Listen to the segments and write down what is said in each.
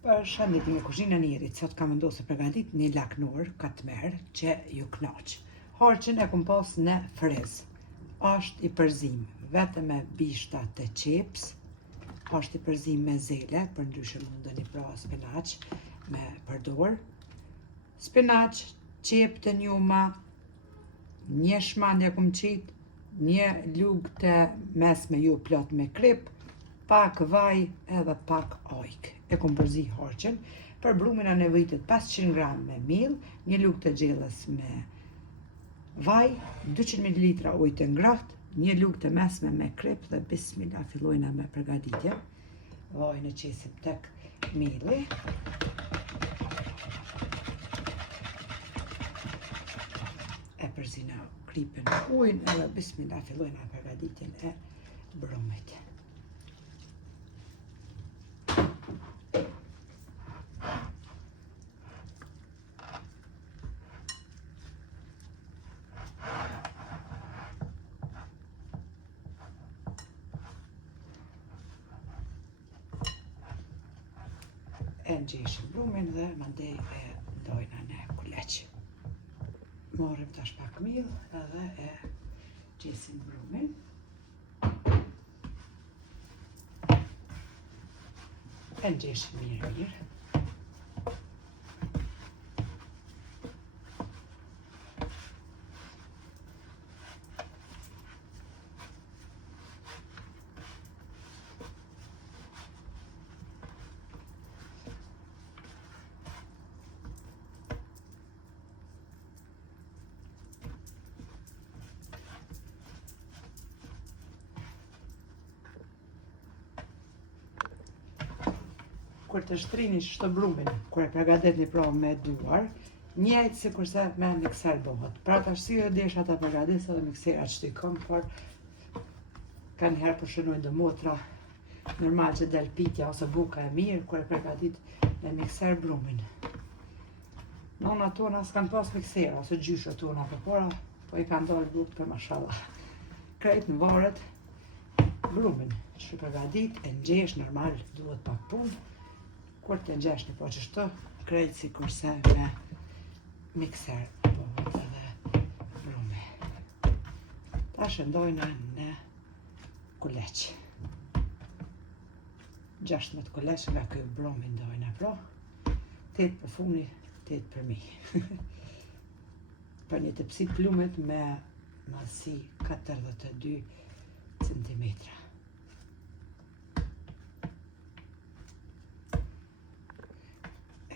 Për shëndetin e kuzhinën e njerit, sot kam vendosur përgatit një laknor katmer që ju knaq. Harçin e kom pas në frez. Është i përzim vetëm me bishta të qips, është i përzim me zele, për ndryshe mundeni pra spinaq me përdor. Spinaq, qep të njuma, një shmandje kom qit, një lugë të mesme ju plot me krip, pak vaj edhe pak ajk. E kom përzi harçin. Për brumin a nevojitet 500 gram me miell, një lugë të gjellës me vaj, 200 ml ujë të ngrohtë, një lugë të mesme me krip dhe bismillah fillojna me përgatitje. Vajin e qesim tek mielli. E përzina kripin me ujin edhe bismillah fillojna përgatitjen e brumit. E ngjeshim brumin dhe mandej e ndojna në kuleq. Morëm tash pak miell edhe e gjesim brumin. E ngjeshim mirë. Kur të shtrini çdo brumin, kur e përgatitni pra me duar, njëjtë si kurse me mikser bëhet. Pra të arsye desha ta përgatis edhe miksera që i kam, por kanë herë përshënojnë dhe motra normal që del pitja ose buka e mirë, kur e përgatit me mikser brumin. Nona tona s'kan pas miksera, ose gjysha tona përpora, po i kanë dalë bukë për mashallah. Krejt në varet brumin, që përgatit, e ngjesh normal, duhet pak punë. Kur të ngjesh një po qështu, krejt si kurse me mikser bëhet edhe brumi. Tash e ndojna në kuleq. 16 kuleq nga ky brumi ndojna pra. 8 për funi, 8 për mi. Për një tepsi plumet me madhësi 42 cm.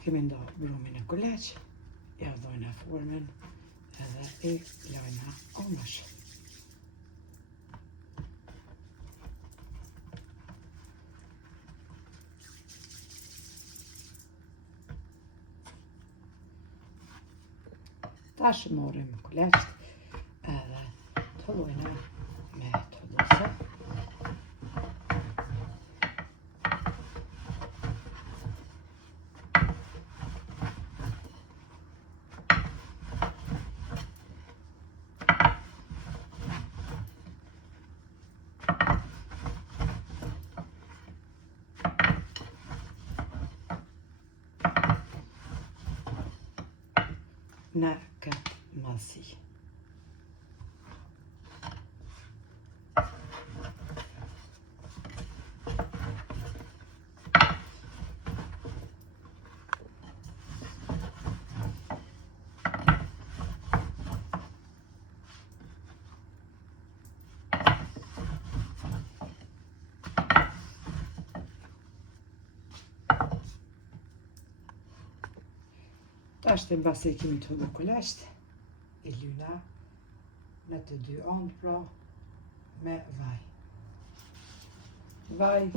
Kemi ndo brumin e kuleq, ja vdojna formen edhe e lajna omësh. Tash morim kuleq edhe të hollojna me të hollose. Në këtë masi. Tash të mbasi kemi të hullu kuleqt, i lyna në të dy anë pra me vaj. Vaj,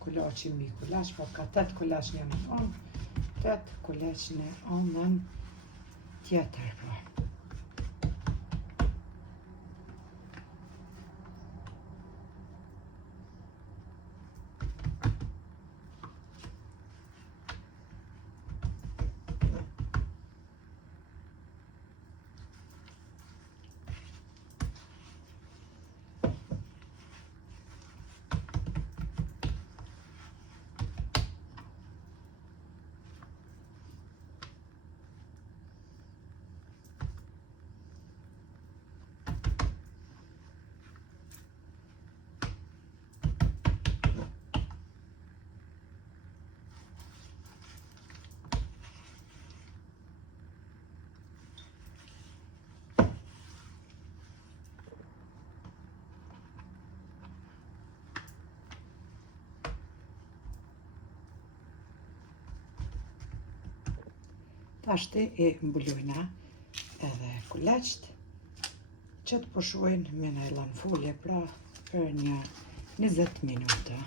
kulaçi mbi kulaç, pra ka 8 kulaç në një anë, 8 kulaç në anën tjetër pra. Tashti I mbulojna edhe kuleqt që të pushuajnë me nylon folje pra për një 20 minuta.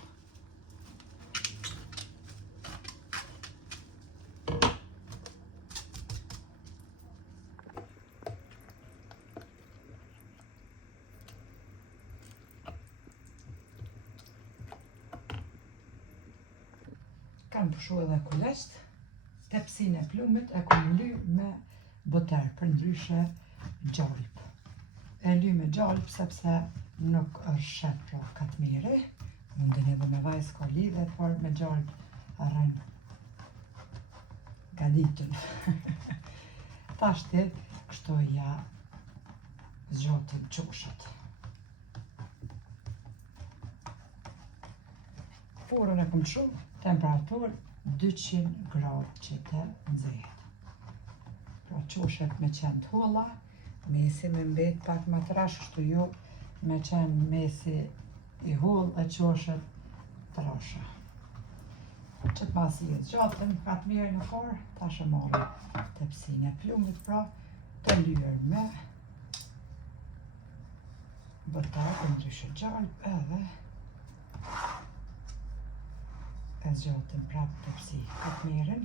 Kam pushu edhe kuleqt, tepsin e plumit e kom ly me boter, për ndryshe gjalp. E ly me gjalp sepse nuk është shet pra katmeri, mundin edhe me vaj s'ka lidhe, por me gjalp arren gaditën. Tashti, kështu ja zgjatim qoshat. Furën e kom shumë, temperaturë 200 gradë që të nxehet. Pra qoshet me qenë t'holla, mesi me mbet pak më trash, kështu ju me qenë mesi I holl e qoshet trasha. Që të pasi e zgjatëm katmerin në forë, tash e marrim tepsin e plumit pra, të lyer me boter për ndryshe gjalp edhe e zgjatëm prapë tepsi katmerin.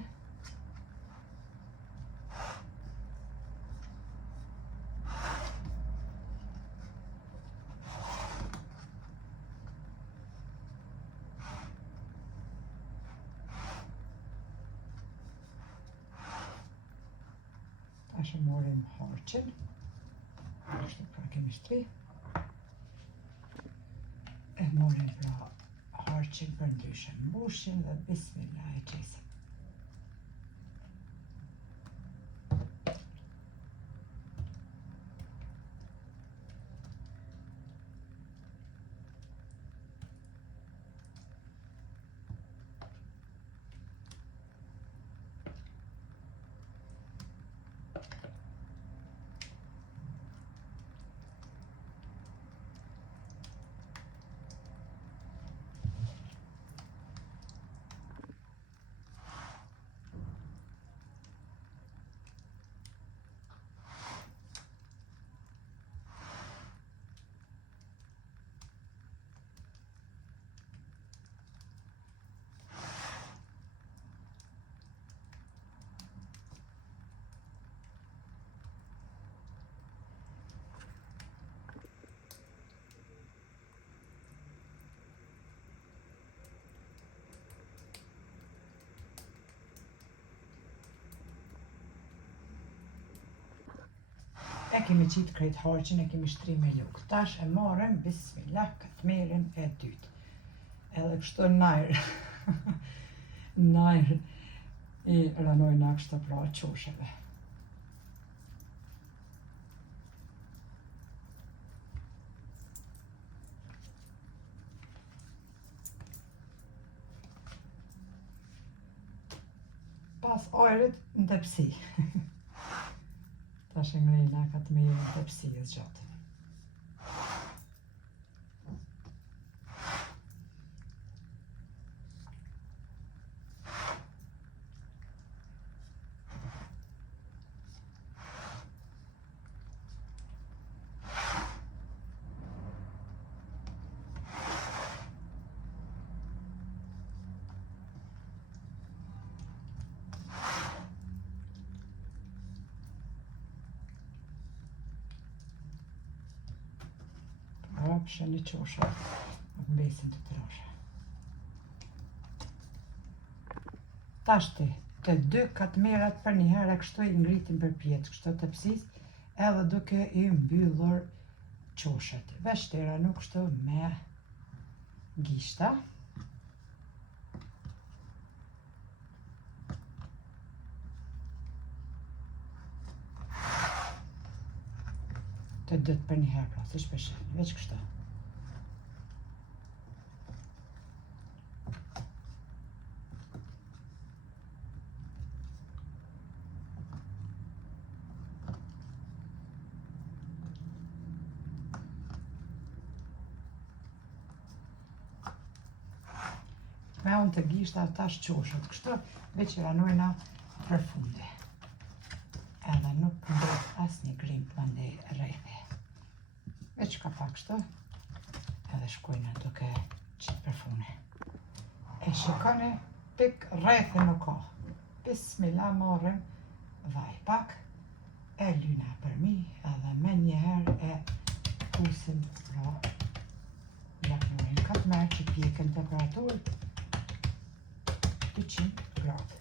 Tash e morim harqin, ashtu pra kemi shtri. E morim pra harqin për ndryshe mbushin dhe bismillah e qesim. E kemi qitë krejt harqin, e kemi shtri me luk. Tash e marrim bismillah katmerin e dytë. Edhe kështu najr, najr I ranojna kështu pra qosheve. Pas ajrit në tepsi. Tash e ngrejna katmerin në tepsi e zgjatëm. Rapshen I qosha, mbesin të trasha. Tashti, të dy katmerat për një herë kështu I ngritin për pjetë, kështu tepsis, edhe duke I mbyllur qoshat. Veshtera nuk kështu me gishta. Të dytë për një herë, pra, si shpeshen, veç kështu. Me unë të gishta tash qoshat, kështu veç I ranojna për fundi. edhe nuk ndodh asnjë grim mandej rrethi. Veç ka pak kështu, edhe shkojnë duke qitë për fune. E shikoni, pik rrethi nuk ka. Bismillah marrim vaj pak, e lyna për mi, edhe me njëherë e pusim pra laknorin katmer që pjekën temperaturë 200 gradë.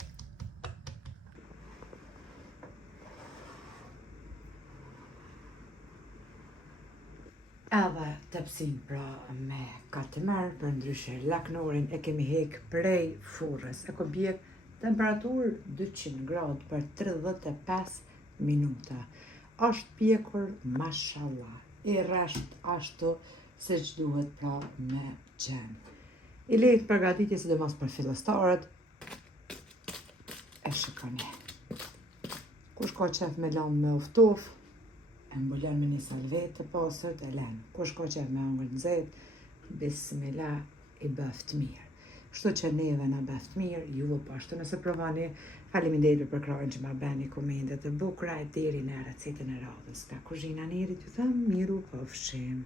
Edhe tepsin pra me katmer, për ndryshe laknorin e kemi hek prej furrës. E ko bjek temperaturë 200 gradë për 35 minuta. Ashtë pjekur, mashallah. I resht ashtu se që duhet pra me qenë. I lejtë përgatitje sidomos për fillestarët. E shikoni. Kush ka qef me lanë me uftuf, e mbulon me një salvetë të pasur të lenë. Kush ka qef me hangër në zetë, bismillah i bëft mirë. Kështu që neve na bëft mirë, juve po ashtu nëse provani. Faleminderit për krahun që ma bëni komentet e bukura e deri në recetën e radhës. Ka kuzhina Nerit, ju them miru pafshim.